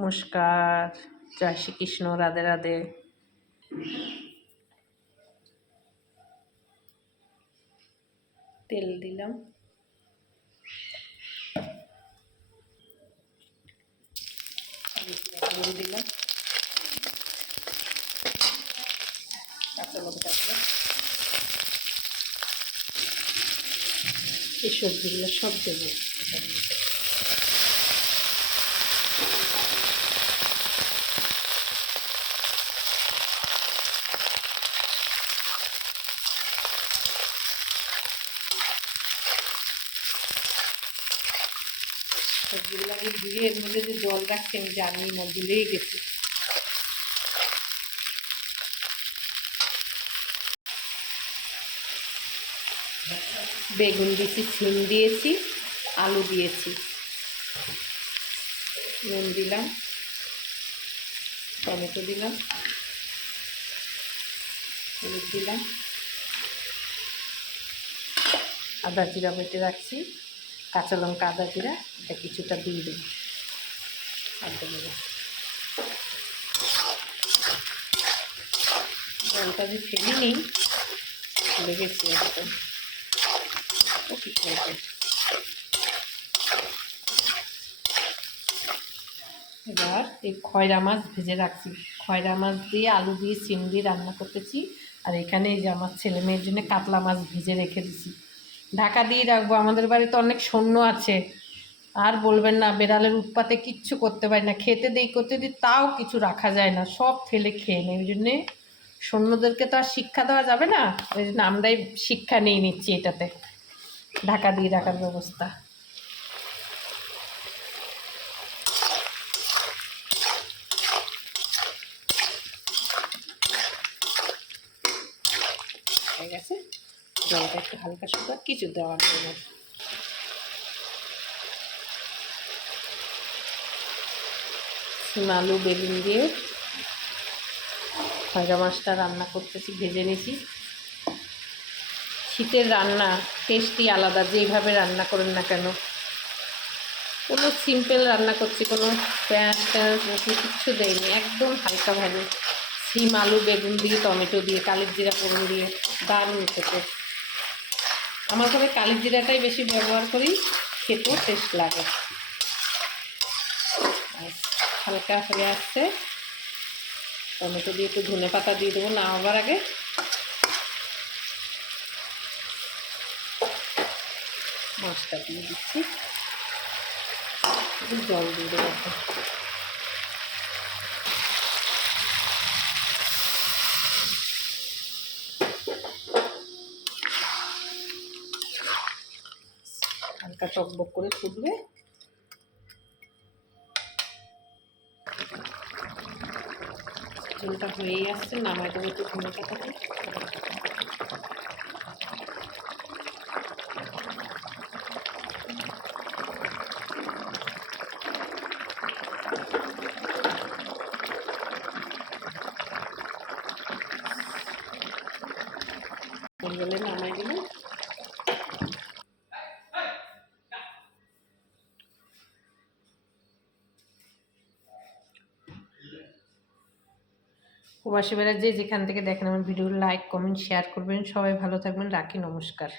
নমস্কার, জয় শ্রীকৃষ্ণ, রাধে রাধে। তেল দিলাম, দিলাম কাঁচা লঙ্কা দিলাম। এই সবজিগুলো সব দেবো। সবজিগুলো আগে ধুয়ে এর মধ্যে যে জল রাখছি আমি জানি না, ভুলেই গেছি। বেগুন দিয়েছি, সিম দিয়েছি, আলু দিয়েছি, নুন দিলাম, টমেটো দিলাম, হলুদ দিলাম, আদা জিরা বেটে রাখছি, কাঁচা লঙ্কা আদা জিরা এটা কিছুটা দিয়ে দেব। জলটা যে ফেলে নিই, ফেলে গেছি একদম। এবার এই খয়রা মাছ ভেজে রাখছি, খয়রা মাছ দিয়ে আলু দিয়ে সিম দিয়ে রান্না করতেছি। আর এখানে এই যে আমার ছেলে মেয়ের জন্য কাতলা মাছ ভেজে রেখে দিছি, ঢাকা দিয়ে রাখবো। আমাদের বাড়িতে অনেক সৈন্য আছে, আর বলবেন না, বেড়ালের উৎপাতে কিচ্ছু করতে পারি না, খেতে দিই করতে দিই তাও কিছু রাখা যায় না, সব ফেলে খেয়ে নেই। ওই জন্যে সৈন্যদেরকে তো আর শিক্ষা দেওয়া যাবে না, ওই জন্য আমরাই শিক্ষা নিয়ে নিচ্ছি এটাতে, ঢাকা দিয়ে রাখার ব্যবস্থা। হয়ে গেছে, জলটা একটু হালকা শুকা, কিছু দেওয়ার জন্য। আলু বেগুন দিয়ে খয়রা মাছটা রান্না করতেছি, ভেজে নিয়েছি। শীতের রান্না টেস্টই আলাদা, যেইভাবে রান্না করেন না কেন। কোনো সিম্পল রান্না করছি, কোনো পেঁয়াজ ট্যাঁয়াজ মশলা কিচ্ছু দেয়নি, একদম হালকাভাবে সিম আলু বেগুন দিয়ে টমেটো দিয়ে কালির জিরা ফোড়ন দিয়ে দারুণ খেতে। আমার ঘরে কালির জিরাটাই বেশি ব্যবহার করি, খেতেও টেস্ট লাগে। হালকা হয়ে আসছে, টমেটো দিয়ে একটু ধনে পাতা দিয়ে দেবো নামাবার আগে। মাছটা দিয়ে দিচ্ছি, জল দিয়ে দেবো। হালকা টকবক করে ফুটবে। ঝোলটা হয়েই আসছে, নামাই দেবো একটু ধনে পাতা দিয়ে। গেলে নামাই দিলাম। প্রবাসী ভাইরা যে যেখান থেকে দেখেন আমার ভিডিও লাইক কমেন্ট শেয়ার করবেন। সবাই ভালো থাকবেন, রাখি, নমস্কার।